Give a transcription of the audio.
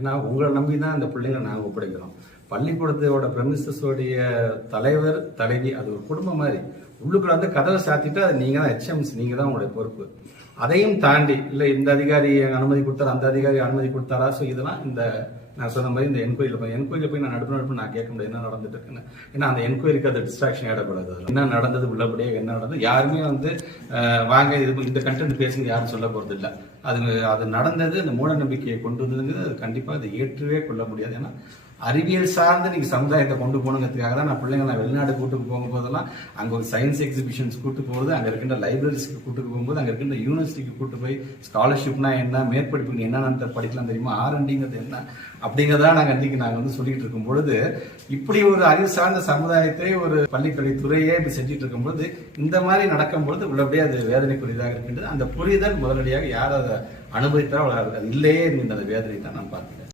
ஏன்னா உங்களை நம்பி தான் இந்த பிள்ளைங்களை நாங்கள் ஒப்படைக்கிறோம். பள்ளிக்கூடத்தோட பிரமிசஸோடைய தலைவர் தலைவி அது ஒரு குடும்பம் மாதிரி. உள்ளுக்குள்ள வந்து கதவை சாத்திட்டு அது நீங்க தான் HMs, நீங்க தான் உங்களுடைய பொறுப்பு. அதையும் தாண்டி இல்ல இந்த அதிகாரி அனுமதி கொடுத்தாரு, அந்த அதிகாரி அனுமதி கொடுத்தாரா, ஸோ இதெல்லாம் இந்த நான் சொன்ன மாதிரி இந்த என்கொயரியில் போய் நான் நடுப்பு நான் கேட்க முடியாது என்ன நடந்துட்டு இருக்குன்னு. ஏன்னா அந்த என்கொயரிக்கு அது டிஸ்ட்ராக்ஷன் ஆடக்கூடாது. என்ன நடந்தது உள்ளபடியே என்ன நடந்தது யாருமே வந்து வாங்க இது இந்த கண்டென்ட் பேசுங்க யாரும் சொல்ல போறது இல்லை. அது நடந்தது, அந்த மூட நம்பிக்கையை கொண்டு வந்ததுங்கிறது அது கண்டிப்பா அதை ஏற்றவே கொள்ள முடியாது. ஏன்னா அறிவியல் சார்ந்து நீங்க சமுதாயத்தை கொண்டு போகணுங்கிறதுக்காக தான் நான் பிள்ளைங்க வெளிநாடு கூட்டு போகும்போதெல்லாம் அங்க ஒரு சயின்ஸ் எக்ஸிபிஷன்ஸ் கூட்டு போகுது, அங்க இருக்கின்ற லைப்ரரிஸ்க்கு கூட்டு போகும்போது, அங்க இருக்கின்ற யூனிவர்சிட்டிக்கு கூட்டு போய் ஸ்காலர்ஷிப்னா என்ன, மேற்படிப்புக்கு என்னென்ன படிக்கலாம் தெரியுமா, R&Dங்கிறது என்ன அப்படிங்கிறதா நாங்க வந்து சொல்லிட்டு இருக்கும் பொழுது, இப்படி ஒரு அறிவு சார்ந்த சமுதாயத்தை ஒரு பள்ளிக்கல்வித்துறையே இப்படி செஞ்சுட்டு இருக்கும்போது இந்த மாதிரி நடக்கும்பொழுது உள்ளபடியே அது வேதனைக்குரியதாக இருக்கின்றது. அந்த புரிதல் முதலடியாக யார் அதை அனுபவித்தால் அது இல்லையே என்கின்ற அந்த வேதனை தான் நான் பார்க்கிறேன்.